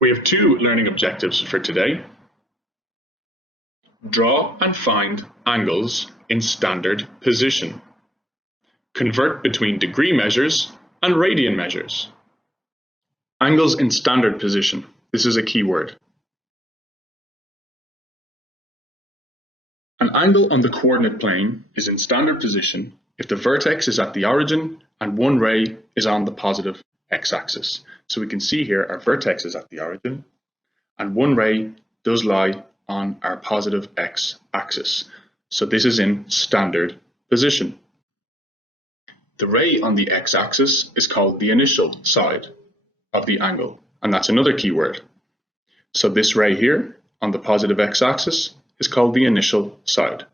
We have two learning objectives for today. Draw and find angles in standard position. Convert between degree measures and radian measures. Angles in standard position. This is a key word. An angle on the coordinate plane is in standard position if the vertex is at the origin and one ray is on the positive x-axis. So we can see here our vertex is at the origin and one ray does lie on our positive x-axis. So this is in standard position. The ray on the x-axis is called the initial side of the angle, and that's another key word. So this ray here on the positive x-axis is called the initial side.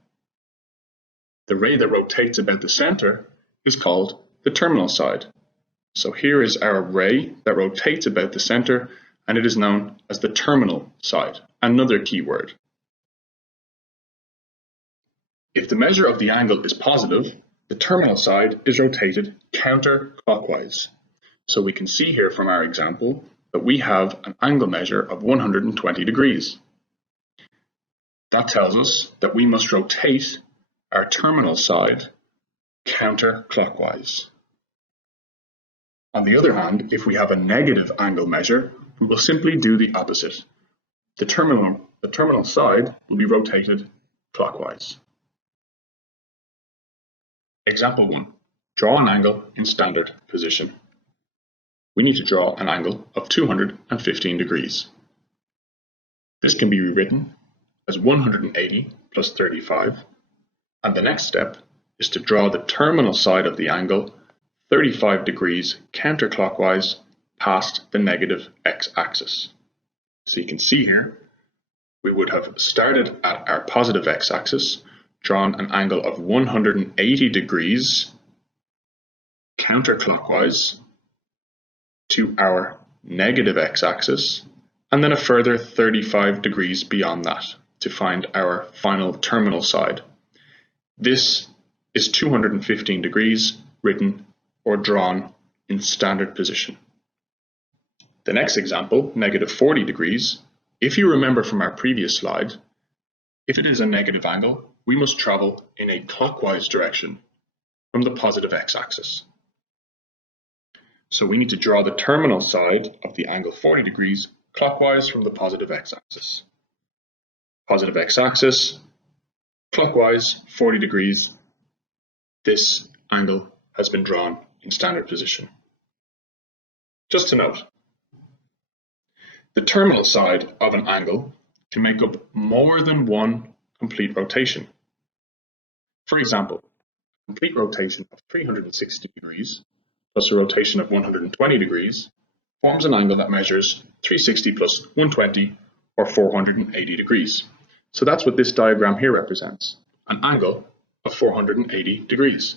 The ray that rotates about the center is called the terminal side. So here is our ray that rotates about the center, and it is known as the terminal side, another key word. If the measure of the angle is positive, the terminal side is rotated counterclockwise. So we can see here from our example that we have an angle measure of 120 degrees. That tells us that we must rotate our terminal side counterclockwise. On the other hand, if we have a negative angle measure, we will simply do the opposite. The terminal side will be rotated clockwise. Example 1. Draw an angle in standard position. We need to draw an angle of 215 degrees. This can be rewritten as 180 plus 35, and the next step is to draw the terminal side of the angle 35 degrees counterclockwise past the negative x-axis. So you can see here, we would have started at our positive x-axis, drawn an angle of 180 degrees counterclockwise to our negative x-axis, and then a further 35 degrees beyond that to find our final terminal side. This is 215 degrees written or drawn in standard position. The next example, negative 40 degrees, if you remember from our previous slide, if it is a negative angle, we must travel in a clockwise direction from the positive x-axis. So we need to draw the terminal side of the angle 40 degrees clockwise from the positive x-axis. Positive x-axis, clockwise 40 degrees. This angle has been drawn in standard position. Just to note, the terminal side of an angle can make up more than one complete rotation. For example, a complete rotation of 360 degrees plus a rotation of 120 degrees forms an angle that measures 360 plus 120 or 480 degrees. So that's what this diagram here represents, an angle of 480 degrees.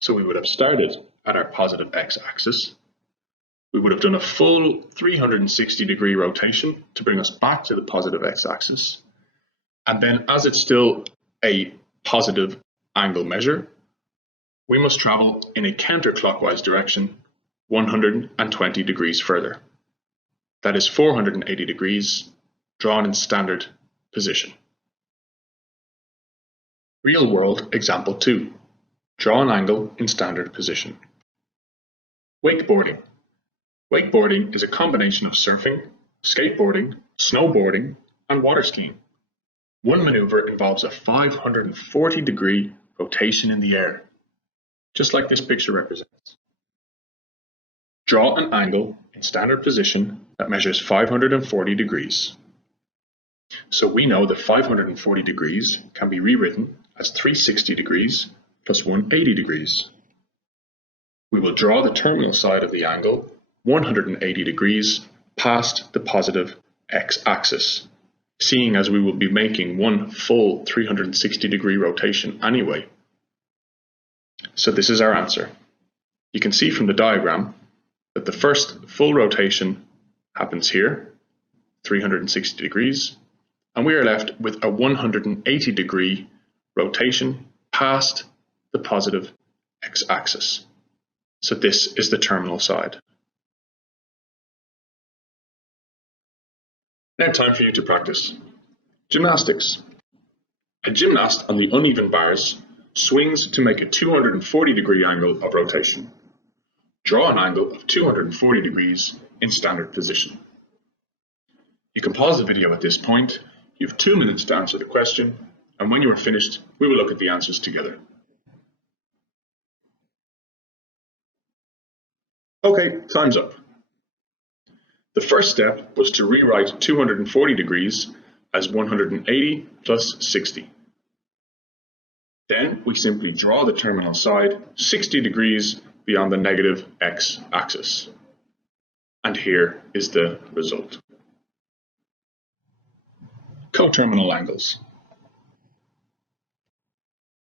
So we would have started at our positive x-axis. We would have done a full 360 degree rotation to bring us back to the positive x-axis. And then as it's still a positive angle measure, we must travel in a counterclockwise direction 120 degrees further. That is 480 degrees drawn in standard position. Real world example 2. Draw an angle in standard position. Wakeboarding. Wakeboarding is a combination of surfing, skateboarding, snowboarding, and water skiing. One maneuver involves a 540 degree rotation in the air, just like this picture represents. Draw an angle in standard position that measures 540 degrees. So we know that 540 degrees can be rewritten as 360 degrees plus 180 degrees. We will draw the terminal side of the angle 180 degrees past the positive x-axis, seeing as we will be making one full 360 degree rotation anyway. So this is our answer. You can see from the diagram that the first full rotation happens here, 360 degrees, and we are left with a 180 degree rotation past the positive x-axis. So this is the terminal side. Now time for you to practice. Gymnastics. A gymnast on the uneven bars swings to make a 240-degree angle of rotation. Draw an angle of 240 degrees in standard position. You can pause the video at this point. You have 2 minutes to answer the question, and when you are finished, we will look at the answers together. Okay, time's up. The first step was to rewrite 240 degrees as 180 plus 60. Then we simply draw the terminal side 60 degrees beyond the negative x-axis. And here is the result. Coterminal angles.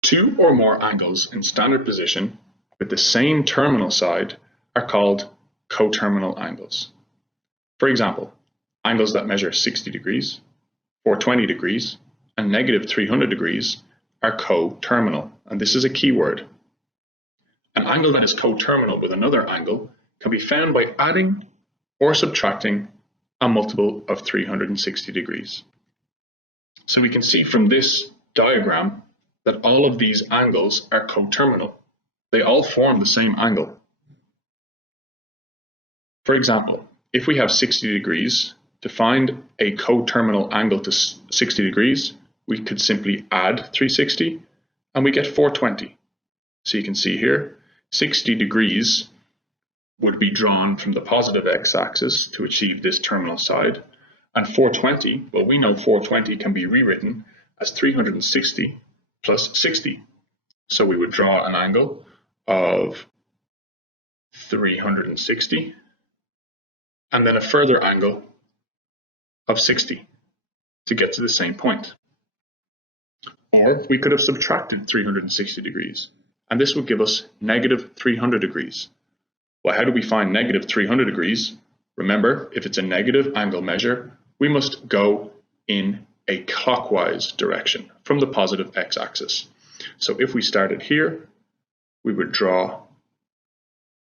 Two or more angles in standard position with the same terminal side are called coterminal angles. For example, angles that measure 60 degrees, 420 degrees, and negative 300 degrees are coterminal, and this is a key word. An angle that is coterminal with another angle can be found by adding or subtracting a multiple of 360 degrees. So we can see from this diagram that all of these angles are coterminal. They all form the same angle. For example, if we have 60 degrees, to find a coterminal angle to 60 degrees, we could simply add 360 and we get 420. So you can see here, 60 degrees would be drawn from the positive x-axis to achieve this terminal side. And 420, well, we know 420 can be rewritten as 360 plus 60. So we would draw an angle of 360 and then a further angle of 60 to get to the same point. Or we could have subtracted 360 degrees, and this would give us negative 300 degrees. Well, how do we find negative 300 degrees? Remember, if it's a negative angle measure, we must go in a clockwise direction from the positive x-axis. So if we started here, we would draw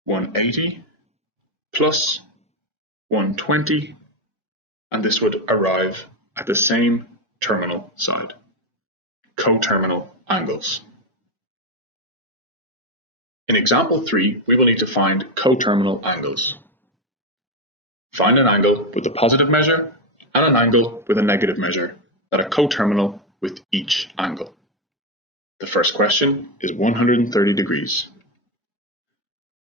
180 plus 120, and this would arrive at the same terminal side. Coterminal angles. In example 3, we will need to find coterminal angles. Find an angle with a positive measure and an angle with a negative measure that are coterminal with each angle. The first question is 130 degrees.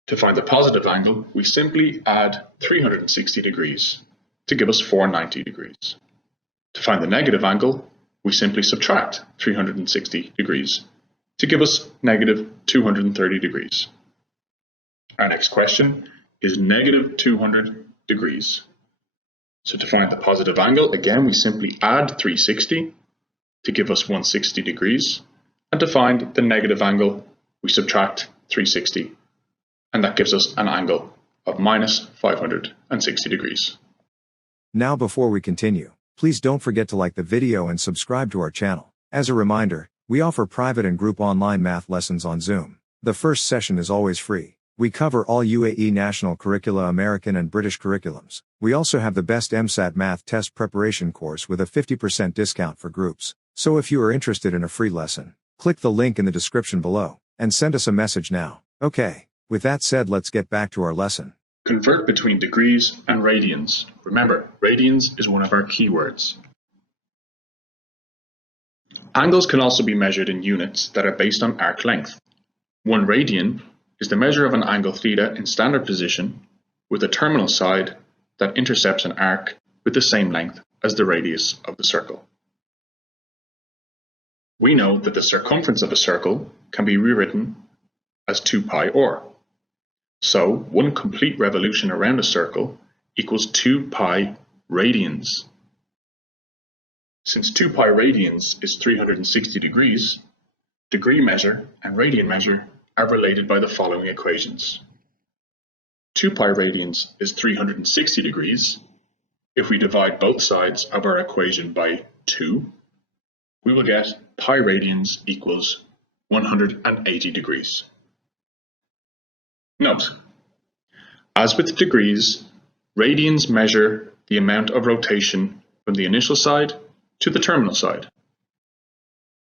To find the positive angle, we simply add 360 degrees to give us 490 degrees. To find the negative angle, we simply subtract 360 degrees to give us negative 230 degrees. Our next question is negative 200 degrees. So to find the positive angle, again, we simply add 360 to give us 160 degrees. And to find the negative angle, we subtract 360, and that gives us an angle of minus 560 degrees. Now before we continue, please don't forget to like the video and subscribe to our channel. As a reminder, we offer private and group online math lessons on Zoom. The first session is always free. We cover all UAE National Curricula, American and British curriculums. We also have the best MSAT math test preparation course with a 50% discount for groups. So if you are interested in a free lesson, click the link in the description below and send us a message now. Okay, with that said, let's get back to our lesson. Convert between degrees and radians. Remember, radians is one of our keywords. Angles can also be measured in units that are based on arc length. 1 radian is the measure of an angle theta in standard position with a terminal side that intercepts an arc with the same length as the radius of the circle. We know that the circumference of a circle can be rewritten as 2 pi r. So 1 complete revolution around a circle equals 2 pi radians. Since 2 pi radians is 360 degrees, degree measure and radian measure are related by the following equations. 2 pi radians is 360 degrees. If we divide both sides of our equation by 2, we will get pi radians equals 180 degrees. Note, as with degrees, radians measure the amount of rotation from the initial side to the terminal side.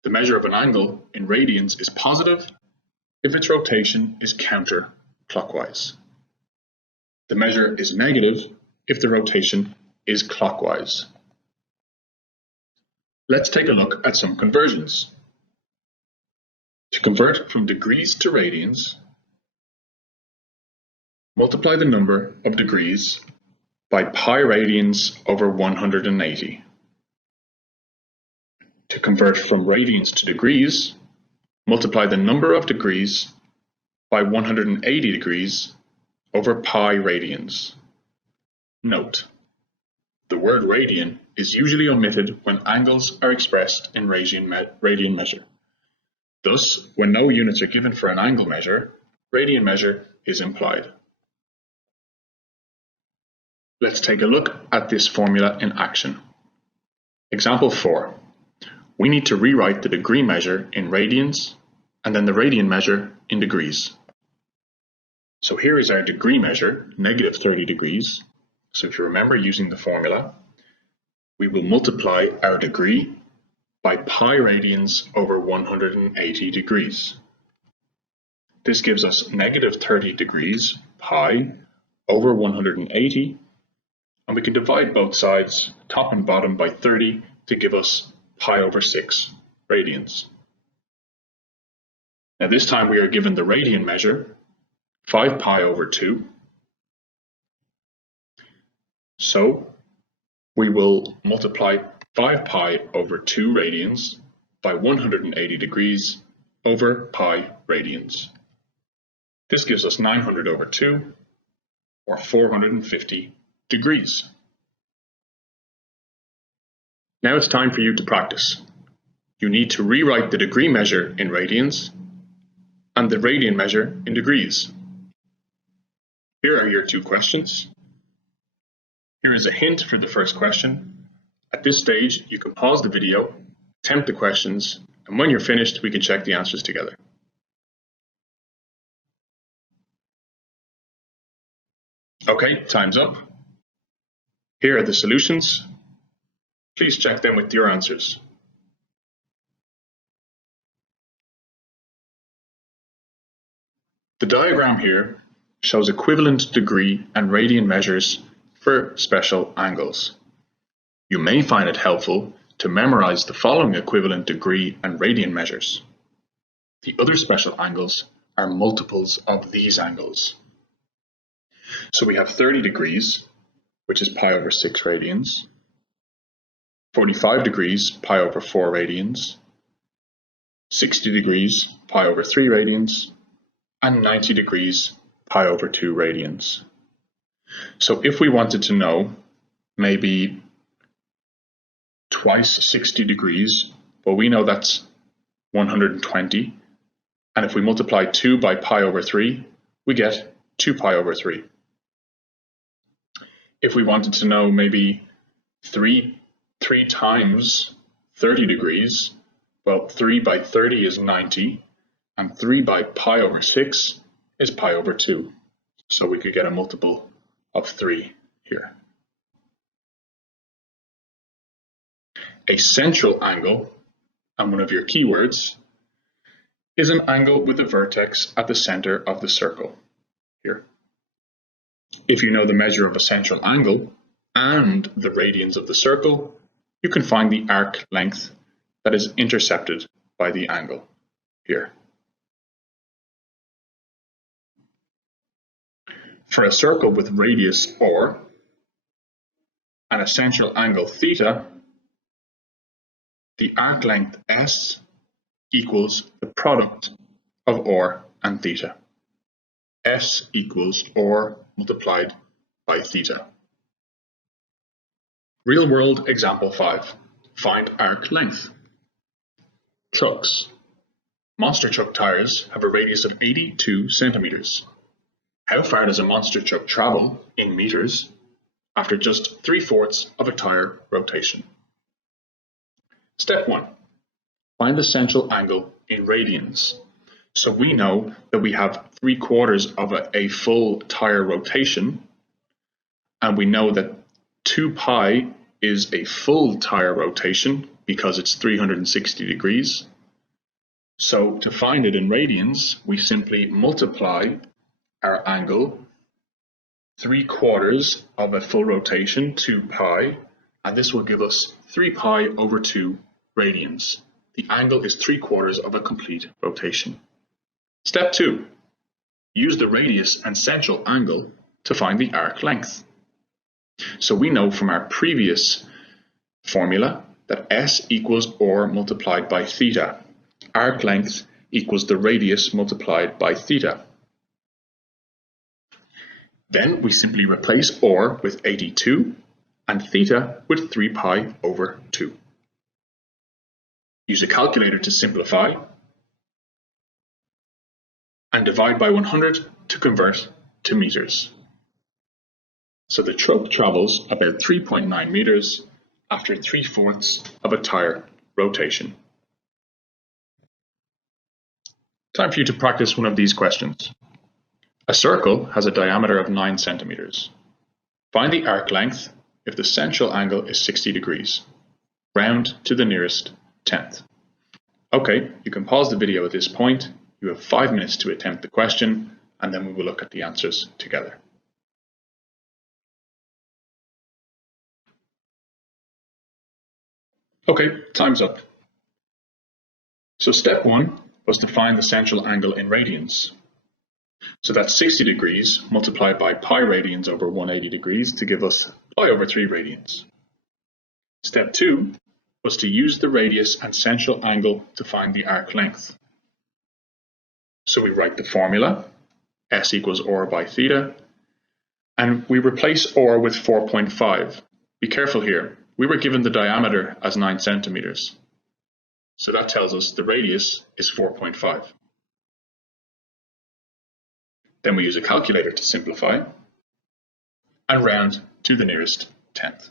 The measure of an angle in radians is positive if its rotation is counterclockwise. The measure is negative if the rotation is clockwise. Let's take a look at some conversions. To convert from degrees to radians, multiply the number of degrees by pi radians over 180. To convert from radians to degrees, multiply the number of degrees by 180 degrees over pi radians. Note, the word radian is usually omitted when angles are expressed in radian measure. Thus, when no units are given for an angle measure, radian measure is implied. Let's take a look at this formula in action. Example 4. We need to rewrite the degree measure in radians and then the radian measure in degrees. So here is our degree measure, negative 30 degrees. So if you remember using the formula, we will multiply our degree by pi radians over 180 degrees. This gives us negative 30 degrees pi over 180, and we can divide both sides, top and bottom, by 30 to give us pi over 6 radians. Now this time we are given the radian measure, 5 pi over 2. So we will multiply 5 pi over 2 radians by 180 degrees over pi radians. This gives us 900 over 2, or 450 degrees. Now it's time for you to practice. You need to rewrite the degree measure in radians and the radian measure in degrees. Here are your two questions. Here is a hint for the first question. At this stage, you can pause the video, attempt the questions, and when you're finished, we can check the answers together. Okay, time's up. Here are the solutions. Please check them with your answers. The diagram here shows equivalent degree and radian measures for special angles. You may find it helpful to memorize the following equivalent degree and radian measures. The other special angles are multiples of these angles. So we have 30 degrees, which is pi over 6 radians, 45 degrees, pi over 4 radians, 60 degrees, pi over 3 radians, and 90 degrees, pi over 2 radians. So if we wanted to know maybe twice 60 degrees, well, we know that's 120. And if we multiply 2 by pi over 3, we get 2 pi over 3. If we wanted to know maybe 3 times 30 degrees, well, 3 by 30 is 90, and 3 by pi over 6 is pi over 2. So we could get a multiple of 3 here. A central angle, and one of your keywords, is an angle with a vertex at the center of the circle here. If you know the measure of a central angle and the radians of the circle, you can find the arc length that is intercepted by the angle here. For a circle with radius r and a central angle theta, the arc length s equals the product of r and theta. S equals r multiplied by theta. Real world example 5. Find arc length. Trucks. Monster truck tires have a radius of 82 centimeters. How far does a monster truck travel in meters after just 3/4 of a tire rotation? Step 1. Find the central angle in radians. So we know that we have 3/4 of a full tire rotation, and we know that 2 pi is a full tire rotation because it's 360 degrees. So to find it in radians, we simply multiply our angle 3/4 of a full rotation, 2 pi, and this will give us 3 pi over 2 radians. The angle is 3/4 of a complete rotation. Step 2. Use the radius and central angle to find the arc length. So we know from our previous formula that S equals R multiplied by theta. Arc length equals the radius multiplied by theta. Then we simply replace R with 82 and theta with 3 pi over 2. Use a calculator to simplify and divide by 100 to convert to meters. So the truck travels about 3.9 meters after 3/4 of a tire rotation. Time for you to practice one of these questions. A circle has a diameter of 9 centimeters. Find the arc length if the central angle is 60 degrees. Round to the nearest tenth. Okay, you can pause the video at this point. You have 5 minutes to attempt the question, and then we will look at the answers together. Okay, time's up. So step 1 was to find the central angle in radians. So that's 60 degrees multiplied by pi radians over 180 degrees to give us pi over 3 radians. Step 2 was to use the radius and central angle to find the arc length. So we write the formula, S equals R by theta, and we replace R with 4.5. Be careful here, we were given the diameter as 9 centimeters. So that tells us the radius is 4.5. Then we use a calculator to simplify and round to the nearest tenth.